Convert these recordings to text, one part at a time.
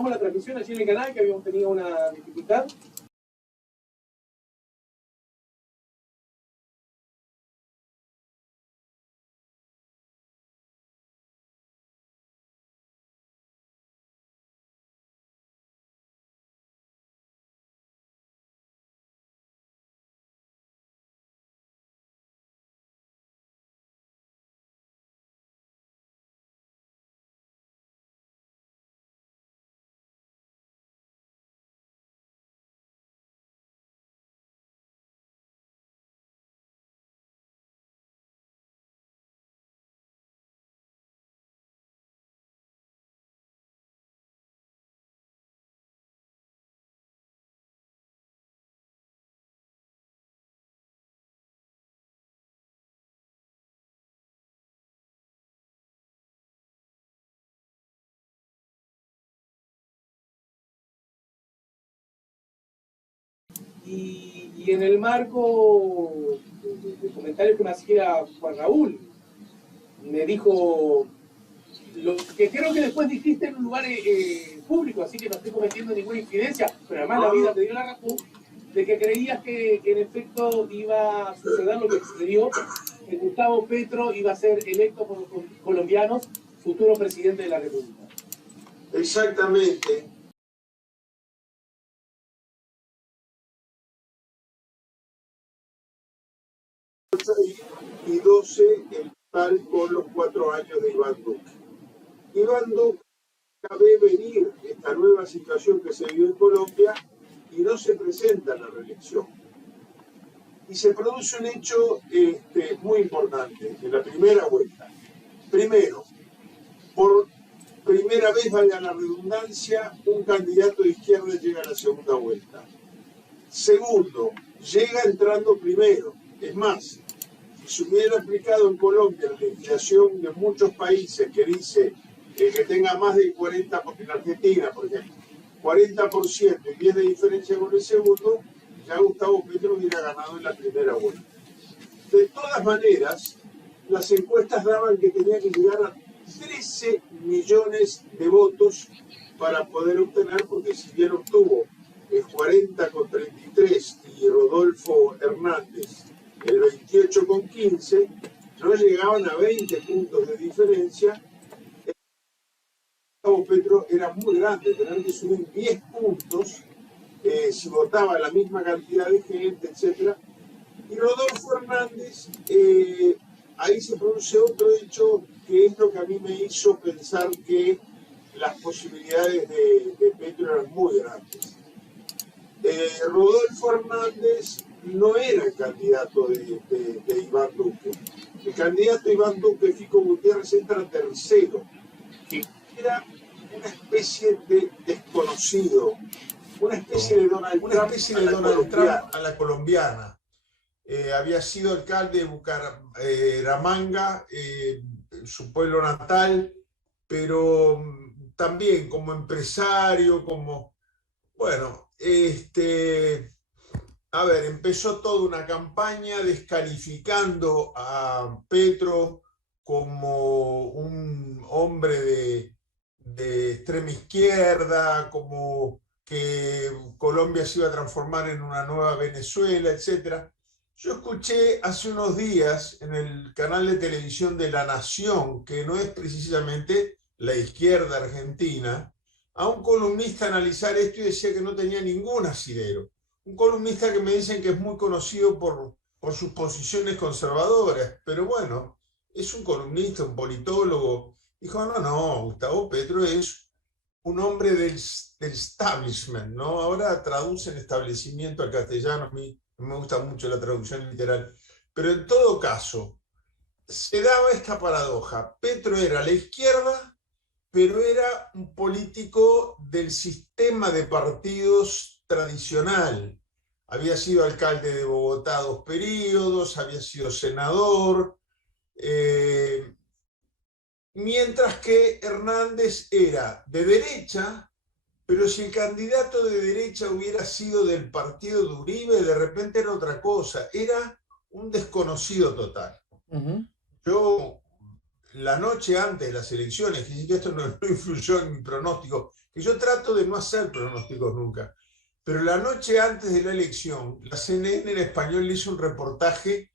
retomamos la transmisión allí en el canal, que habíamos tenido una dificultad. Y en el marco de comentarios que me hacía Juan Raúl, me dijo lo que creo que después dijiste en un lugar público, así que no estoy cometiendo ninguna infidencia, pero además la vida te dio la razón de que creías que en efecto iba a suceder lo que sucedió, que Gustavo Petro iba a ser electo por los colombianos futuro presidente de la República. Exactamente. Y 12 el total con los 4 años de Iván Duque. Iván Duque ve venir esta nueva situación que se vive en Colombia y no se presenta a la reelección. Y se produce un hecho muy importante en la primera vuelta. Primero, por primera vez, valga la redundancia, un candidato de izquierda llega a la segunda vuelta. Segundo, llega entrando primero. Es más, si se hubiera aplicado en Colombia la legislación de muchos países que dice que tenga más de 40%, en Argentina, por ejemplo, 40% y 10 de diferencia con el segundo, ya Gustavo Petro hubiera ganado en la primera vuelta. De todas maneras, las encuestas daban que tenía que llegar a 13 millones de votos para poder obtener, porque si bien obtuvo el 40,33 y Rodolfo Hernández el 28,15, no llegaban a 20 puntos de diferencia. Gustavo Petro era muy grande, tener que subir 10 puntos si votaba la misma cantidad de gente, etc. Y Rodolfo Hernández, ahí se produce otro hecho que es lo que a mí me hizo pensar que las posibilidades de Petro eran muy grandes. Rodolfo Hernández no era el candidato de Iván Duque. El candidato Iván Duque, Fico Gutiérrez, entra tercero, que era una especie de desconocido, una especie de Donald Trump a la colombiana. Había sido alcalde de Bucaramanga, su pueblo natal, pero también como empresario, como, bueno, a ver, empezó toda una campaña descalificando a Petro como un hombre de extrema izquierda, como que Colombia se iba a transformar en una nueva Venezuela, etc. Yo escuché hace unos días en el canal de televisión de La Nación, que no es precisamente la izquierda argentina, a un columnista analizar esto y decía que no tenía ningún asidero. Un columnista que me dicen que es muy conocido por sus posiciones conservadoras, pero bueno, es un columnista, un politólogo. Dijo, no, Gustavo Petro es un hombre del establishment, ¿no? Ahora traducen establecimiento al castellano, a mí no me gusta mucho la traducción literal, pero en todo caso, se daba esta paradoja. Petro era la izquierda, pero era un político del sistema de partidos tradicional. Había sido alcalde de Bogotá 2 periodos, había sido senador, mientras que Hernández era de derecha, pero si el candidato de derecha hubiera sido del partido de Uribe, de repente era otra cosa, era un desconocido total. Yo, la noche antes de las elecciones, y esto no influyó en mi pronóstico, que yo trato de no hacer pronósticos nunca, pero la noche antes de la elección, la CNN en español le hizo un reportaje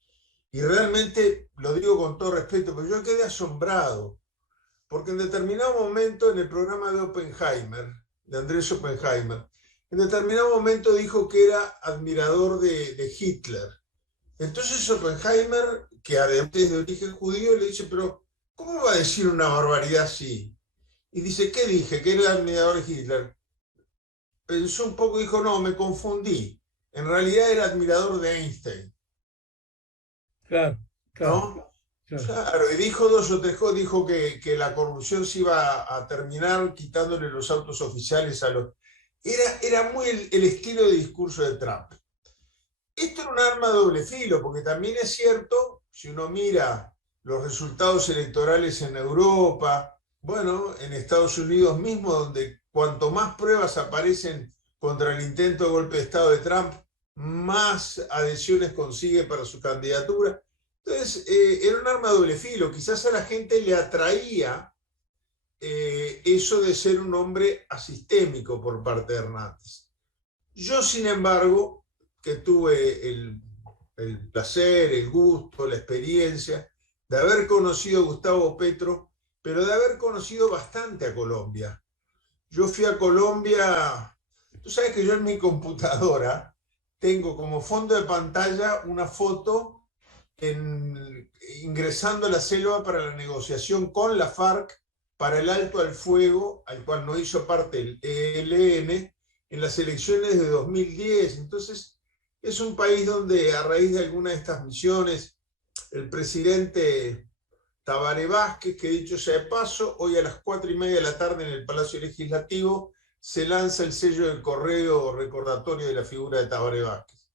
y realmente, lo digo con todo respeto, pero yo quedé asombrado, porque en determinado momento en el programa de Oppenheimer, de Andrés Oppenheimer, en determinado momento dijo que era admirador de Hitler. Entonces Oppenheimer, que además es de origen judío, le dice, pero ¿cómo va a decir una barbaridad así? Y dice, ¿qué dije? Que era admirador de Hitler. Pensó un poco y dijo, no, me confundí. En realidad era admirador de Einstein. Claro, claro, ¿No? claro. Claro, y dijo dos o tres cosas, dijo que la corrupción se iba a terminar quitándole los autos oficiales a los... Era muy el estilo de discurso de Trump. Esto era un arma de doble filo, porque también es cierto, si uno mira los resultados electorales en Europa, bueno, en Estados Unidos mismo, donde cuanto más pruebas aparecen contra el intento de golpe de Estado de Trump, más adhesiones consigue para su candidatura. Entonces, era un arma de doble filo. Quizás a la gente le atraía eso de ser un hombre asistémico por parte de Hernández. Yo, sin embargo, que tuve el placer, el gusto, la experiencia de haber conocido a Gustavo Petro, pero de haber conocido bastante a Colombia. Yo fui a Colombia, tú sabes que yo en mi computadora tengo como fondo de pantalla una foto ingresando a la selva para la negociación con la FARC para el alto al fuego, al cual no hizo parte el ELN, en las elecciones de 2010. Entonces, es un país donde a raíz de alguna de estas misiones, el presidente Tabaré Vázquez, que dicho sea de paso, hoy a las 4:30 de la tarde en el Palacio Legislativo se lanza el sello del correo recordatorio de la figura de Tabaré Vázquez.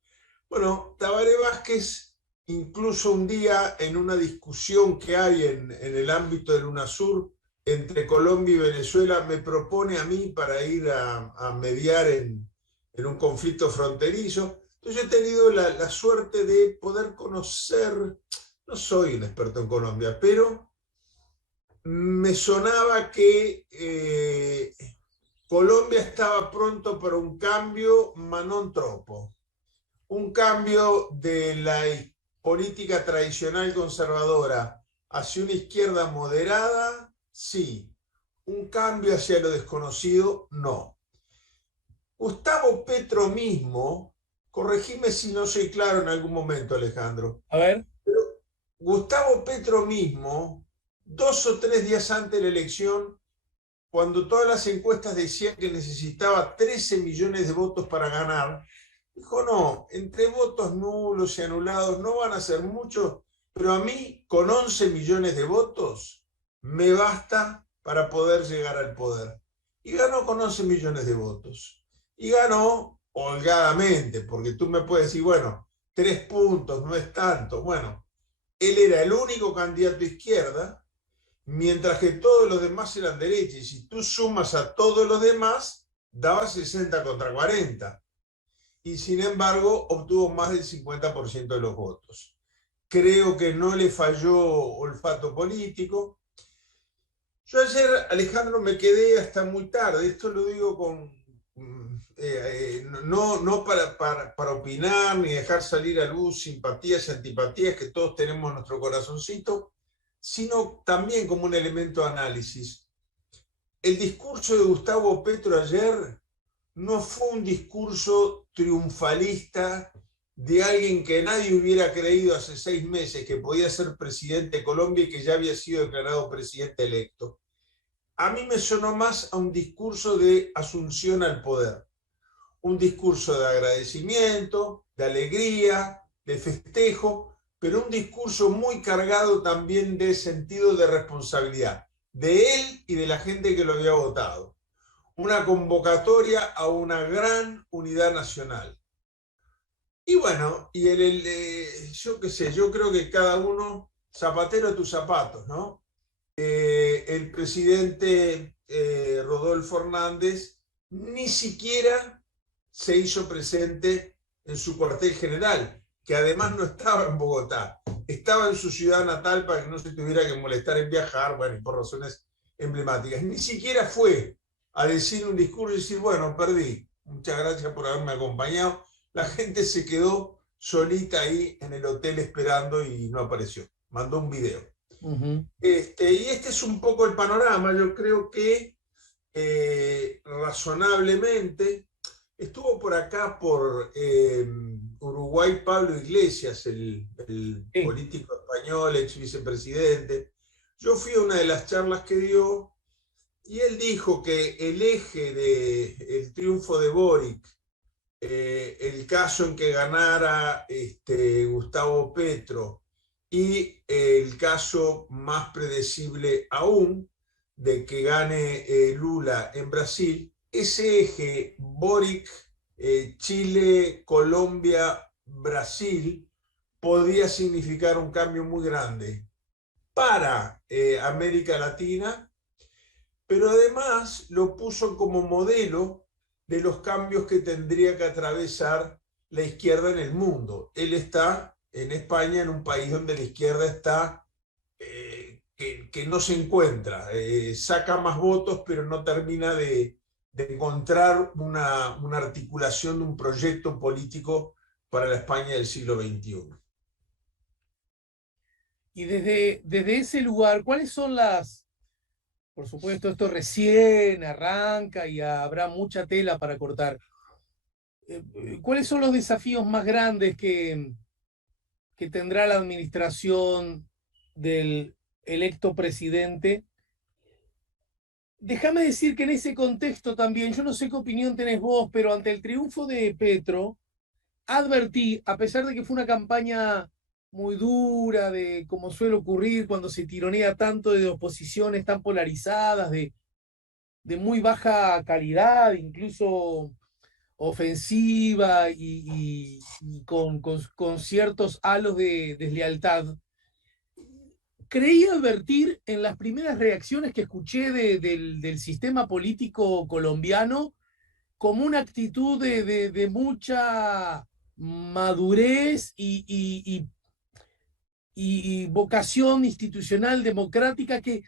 Bueno, Tabaré Vázquez, incluso un día en una discusión que hay en el ámbito del UNASUR entre Colombia y Venezuela, me propone a mí para ir a mediar en un conflicto fronterizo. Entonces yo he tenido la suerte de poder conocer, no soy un experto en Colombia, pero me sonaba que Colombia estaba pronto para un cambio, ma non troppo. Un cambio de la política tradicional conservadora hacia una izquierda moderada, sí. Un cambio hacia lo desconocido, no. Gustavo Petro mismo, corregime si no soy claro en algún momento, Alejandro, A ver. pero Gustavo Petro mismo, 2 o 3 días antes de la elección, cuando todas las encuestas decían que necesitaba 13 millones de votos para ganar, dijo, no, entre votos nulos y anulados no van a ser muchos, pero a mí con 11 millones de votos me basta para poder llegar al poder. Y ganó con 11 millones de votos. Y ganó holgadamente, porque tú me puedes decir, bueno, 3 puntos no es tanto. Bueno, él era el único candidato a izquierda, mientras que todos los demás eran derecha. Y si tú sumas a todos los demás, daba 60 contra 40. Y sin embargo obtuvo más del 50% de los votos. Creo que no le falló olfato político. Yo ayer, Alejandro, me quedé hasta muy tarde, esto lo digo con, no para opinar ni dejar salir a luz simpatías y antipatías que todos tenemos en nuestro corazoncito, sino también como un elemento de análisis. El discurso de Gustavo Petro ayer no fue un discurso triunfalista de alguien que nadie hubiera creído hace 6 meses que podía ser presidente de Colombia y que ya había sido declarado presidente electo. A mí me sonó más a un discurso de asunción al poder, un discurso de agradecimiento, de alegría, de festejo, pero un discurso muy cargado también de sentido de responsabilidad, de él y de la gente que lo había votado. Una convocatoria a una gran unidad nacional. Y bueno, y yo qué sé, yo creo que cada uno, zapatero a tus zapatos, ¿no? El presidente Rodolfo Hernández ni siquiera se hizo presente en su cuartel general, que además no estaba en Bogotá, estaba en su ciudad natal para que no se tuviera que molestar en viajar, bueno, y por razones emblemáticas. Ni siquiera fue. a decir un discurso y decir, bueno, perdí, muchas gracias por haberme acompañado. La gente se quedó solita ahí en el hotel esperando y no apareció. Mandó un video. Y este es un poco el panorama. Yo creo que razonablemente estuvo por acá, por Uruguay, Pablo Iglesias, el Sí. político español, ex vicepresidente. Yo fui a una de las charlas que dio y él dijo que el eje del triunfo de Boric, el caso en que ganara Gustavo Petro y el caso más predecible aún de que gane Lula en Brasil, ese eje Boric, Chile, Colombia, Brasil, podría significar un cambio muy grande para América Latina, pero además lo puso como modelo de los cambios que tendría que atravesar la izquierda en el mundo. Él está en España, en un país donde la izquierda está, que no se encuentra, saca más votos, pero no termina de encontrar una articulación de un proyecto político para la España del siglo XXI. Y desde ese lugar, ¿cuáles son las, por supuesto, esto recién arranca y habrá mucha tela para cortar? ¿Cuáles son los desafíos más grandes que tendrá la administración del electo presidente? Déjame decir que en ese contexto también, yo no sé qué opinión tenés vos, pero ante el triunfo de Petro, advertí, a pesar de que fue una campaña muy dura, de como suele ocurrir cuando se tironea tanto de oposiciones tan polarizadas, de muy baja calidad, incluso ofensiva y con ciertos halos de deslealtad. Creí advertir en las primeras reacciones que escuché del sistema político colombiano como una actitud de mucha madurez y vocación institucional democrática que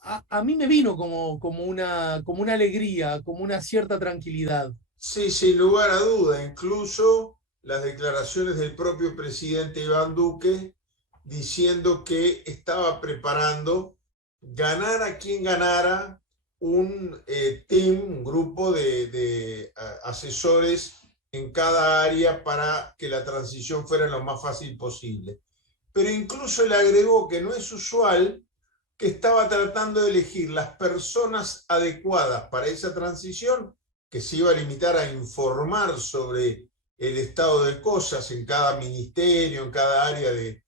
a mí me vino como una alegría, como una cierta tranquilidad. Sí, sin lugar a duda, incluso las declaraciones del propio presidente Iván Duque diciendo que estaba preparando, ganara quien ganara, un team, un grupo de asesores en cada área para que la transición fuera lo más fácil posible. Pero incluso le agregó que no es usual, que estaba tratando de elegir las personas adecuadas para esa transición, que se iba a limitar a informar sobre el estado de cosas en cada ministerio, en cada área de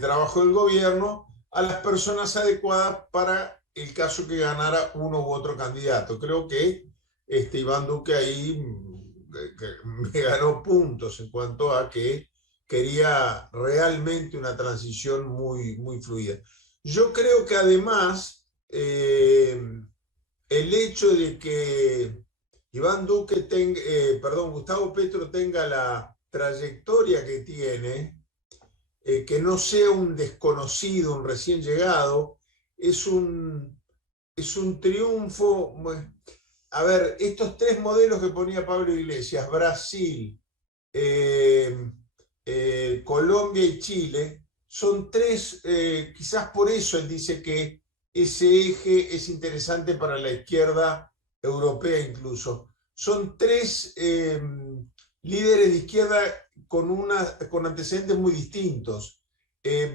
trabajo del gobierno, a las personas adecuadas para el caso que ganara uno u otro candidato. Creo que Iván Duque ahí me ganó puntos en cuanto a que quería realmente una transición muy, muy fluida. Yo creo que además el hecho de que Gustavo Petro tenga la trayectoria que tiene, que no sea un desconocido, un recién llegado, es un triunfo. A ver, estos tres modelos que ponía Pablo Iglesias, Brasil, Colombia y Chile, son tres, quizás por eso él dice que ese eje es interesante para la izquierda europea incluso. Son tres líderes de izquierda con antecedentes muy distintos.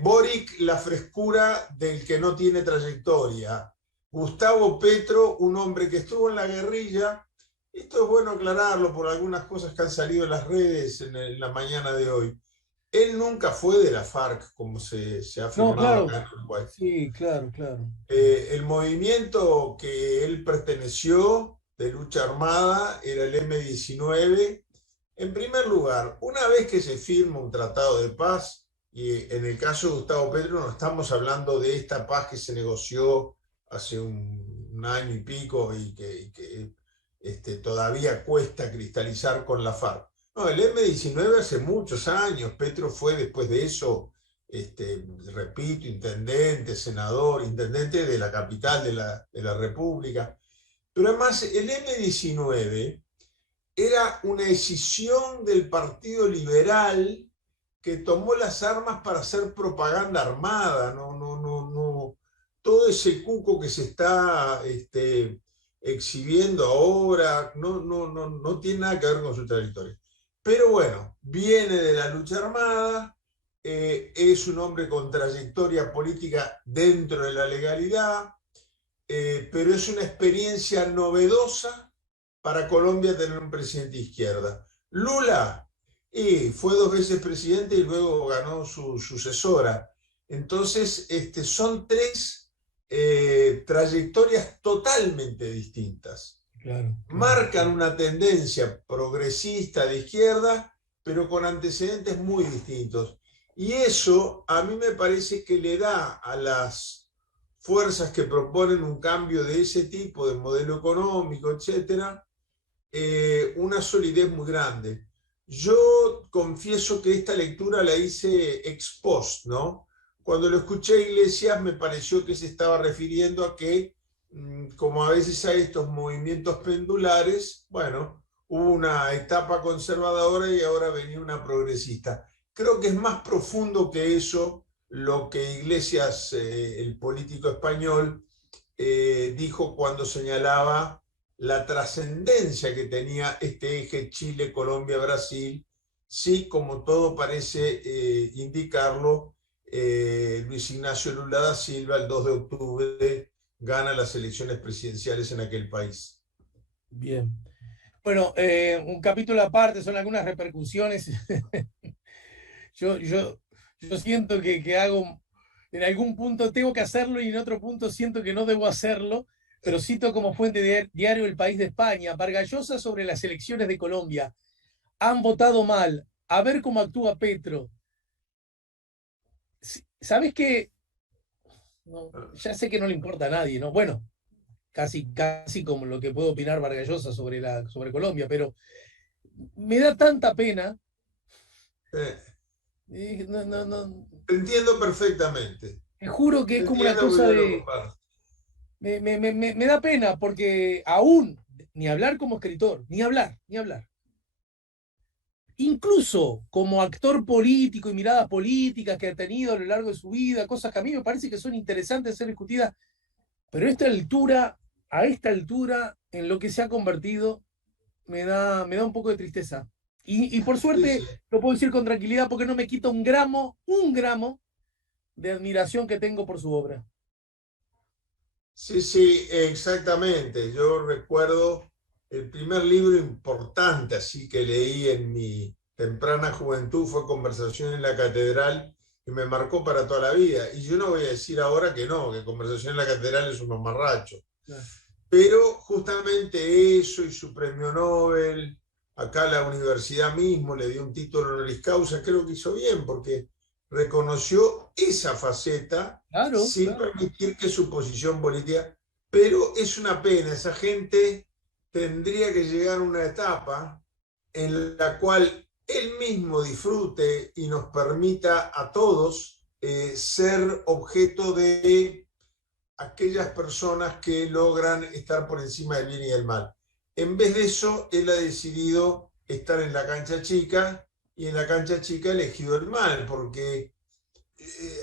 Boric, la frescura del que no tiene trayectoria. Gustavo Petro, un hombre que estuvo en la guerrilla. Esto es bueno aclararlo por algunas cosas que han salido en las redes en la mañana de hoy. Él nunca fue de la FARC, como se ha No, afirmado claro. acá en Uruguay. Sí, claro, claro. El movimiento que él perteneció de lucha armada era el M-19. En primer lugar, una vez que se firma un tratado de paz, y en el caso de Gustavo Petro no estamos hablando de esta paz que se negoció hace un año y pico y que todavía cuesta cristalizar con la FARC. No, el M-19 hace muchos años. Petro fue después de eso, repito, intendente, senador, intendente de la capital de la República. Pero además el M-19 era una decisión del Partido Liberal que tomó las armas para hacer propaganda armada. No. Todo ese cuco que se está exhibiendo ahora no tiene nada que ver con su trayectoria. Pero bueno, viene de la lucha armada, es un hombre con trayectoria política dentro de la legalidad, pero es una experiencia novedosa para Colombia tener un presidente de izquierda. Lula fue 2 veces presidente y luego ganó su sucesora. Entonces, son 3 trayectorias totalmente distintas. Claro. Marcan una tendencia progresista de izquierda, pero con antecedentes muy distintos. Y eso a mí me parece que le da a las fuerzas que proponen un cambio de ese tipo, de modelo económico, etcétera, una solidez muy grande. Yo confieso que esta lectura la hice ex post, ¿no? Cuando lo escuché a Iglesias me pareció que se estaba refiriendo a que, como a veces hay estos movimientos pendulares, bueno, hubo una etapa conservadora y ahora venía una progresista. Creo que es más profundo que eso lo que Iglesias, el político español, dijo cuando señalaba la trascendencia que tenía este eje Chile, Colombia, Brasil. Sí, como todo parece indicarlo, Luis Ignacio Lula da Silva el 2 de octubre gana las elecciones presidenciales en aquel país. Bien. Bueno, un capítulo aparte, son algunas repercusiones. Yo siento que hago, en algún punto tengo que hacerlo y en otro punto siento que no debo hacerlo, pero cito como fuente de diario El País de España, Vargas Llosa sobre las elecciones de Colombia. Han votado mal, a ver cómo actúa Petro. ¿Sabes qué? No, ya sé que no le importa a nadie, ¿no? Bueno, casi como lo que puedo opinar Vargas Llosa sobre Colombia, pero me da tanta pena. No, Te entiendo perfectamente. te juro que Te es como una entiendo porque cosa yo lo de. comparto. Me da pena porque aún, ni hablar como escritor, ni hablar. Incluso como actor político y miradas políticas que ha tenido a lo largo de su vida, cosas que a mí me parece que son interesantes de ser discutidas, pero a esta altura, en lo que se ha convertido, me da un poco de tristeza. Y por Sí, sí. suerte lo puedo decir con tranquilidad porque no me quita un gramo de admiración que tengo por su obra. Sí, sí, exactamente. Yo recuerdo el primer libro importante así que leí en mi temprana juventud fue Conversación en la Catedral y me marcó para toda la vida. Y yo no voy a decir ahora que no, que Conversación en la Catedral es un mamarracho. Claro. Pero justamente eso y su premio Nobel, acá la universidad mismo le dio un título honoris causa, creo que hizo bien porque reconoció esa faceta Claro, sin claro. permitir que su posición política, pero es una pena, esa gente tendría que llegar a una etapa en la cual él mismo disfrute y nos permita a todos ser objeto de aquellas personas que logran estar por encima del bien y del mal. En vez de eso, él ha decidido estar en la cancha chica y en la cancha chica ha elegido el mal, porque,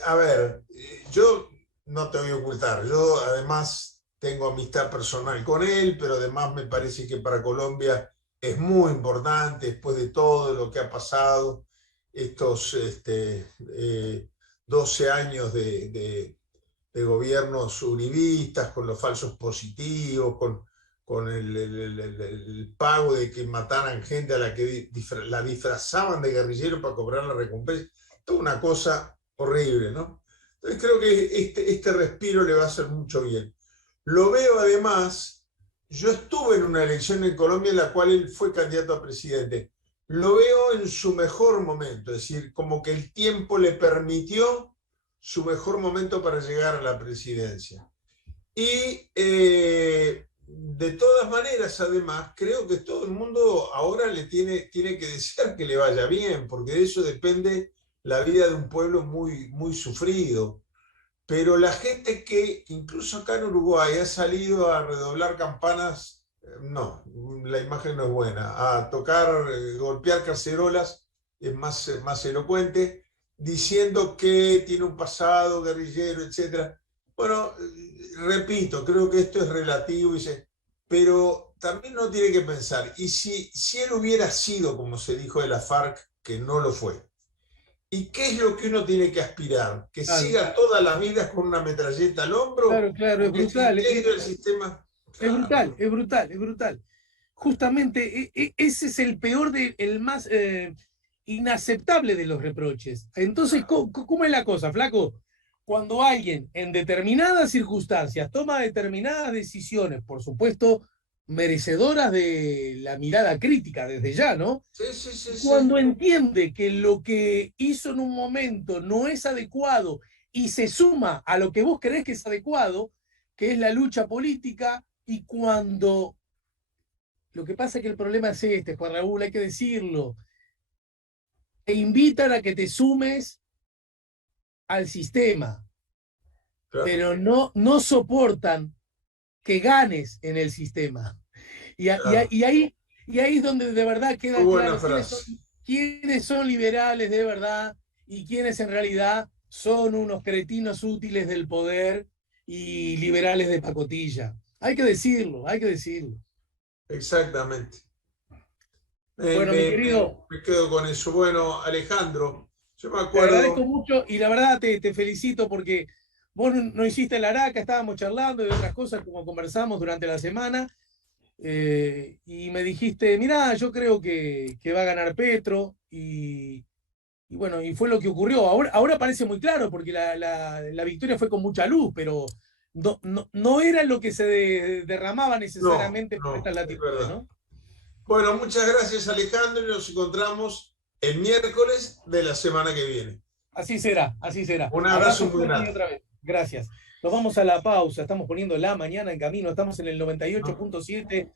a ver, yo no te voy a ocultar, yo además tengo amistad personal con él, pero además me parece que para Colombia es muy importante, después de todo lo que ha pasado, estos 12 años de gobiernos uribistas, con los falsos positivos, con el pago de que mataran gente a la que la disfrazaban de guerrillero para cobrar la recompensa. Toda una cosa horrible, ¿no? Entonces creo que este respiro le va a hacer mucho bien. Lo veo además, yo estuve en una elección en Colombia en la cual él fue candidato a presidente. Lo veo en su mejor momento, es decir, como que el tiempo le permitió su mejor momento para llegar a la presidencia. Y de todas maneras, además, creo que todo el mundo ahora le tiene que desear que le vaya bien, porque de eso depende la vida de un pueblo muy, muy sufrido. pero la gente que incluso acá en Uruguay ha salido a redoblar campanas, no, la imagen no es buena, a tocar, golpear cacerolas, es más elocuente, diciendo que tiene un pasado guerrillero, etc. Bueno, repito, creo que esto es relativo, pero también uno tiene que pensar, y si él hubiera sido, como se dijo de la FARC, que no lo fue, ¿y qué es lo que uno tiene que aspirar? ¿Que Claro, siga todas las vidas con una metralleta al hombro? claro, claro, es ¿O que se brutal. integre el sistema? Es brutal, Claro, es brutal, es brutal. Justamente ese es el peor, el más inaceptable de los reproches. Entonces, claro, ¿cómo es la cosa, flaco? Cuando alguien en determinadas circunstancias toma determinadas decisiones, por supuesto, merecedoras de la mirada crítica desde ya, ¿no? sí, sí, sí, Cuando sí. entiende que lo que hizo en un momento no es adecuado y se suma a lo que vos creés que es adecuado, que es la lucha política, y cuando lo que pasa es que el problema es este, Juan Raúl, hay que decirlo, te invitan a que te sumes al sistema, Claro, pero no soportan que ganes en el sistema. Y, a- y, a- claro. y ahí, y ahí es donde de verdad Muy queda buena claro frase. quiénes son liberales de verdad y quiénes en realidad son unos cretinos útiles del poder y liberales de pacotilla. Hay que decirlo, hay que decirlo. Exactamente. Bueno, mi querido, Me quedo con eso. Bueno, Alejandro, yo me te agradezco acuerdo, mucho y la verdad te felicito porque vos no hiciste la araca, estábamos charlando de otras cosas como conversamos durante la semana. Y me dijiste, mirá, yo creo que va a ganar Petro, y bueno, y fue lo que ocurrió. Ahora parece muy claro, porque la victoria fue con mucha luz, pero no era lo que se derramaba no, necesariamente por no, estas es latitudes, verdad. ¿no? Bueno, muchas gracias, Alejandro, y nos encontramos el miércoles de la semana que viene. Así será, así será. Un abrazo Abrazo muy fuerte y grande. otra vez. Gracias. Nos vamos a la pausa, estamos poniendo la mañana en camino, estamos en el ¿No? 98.7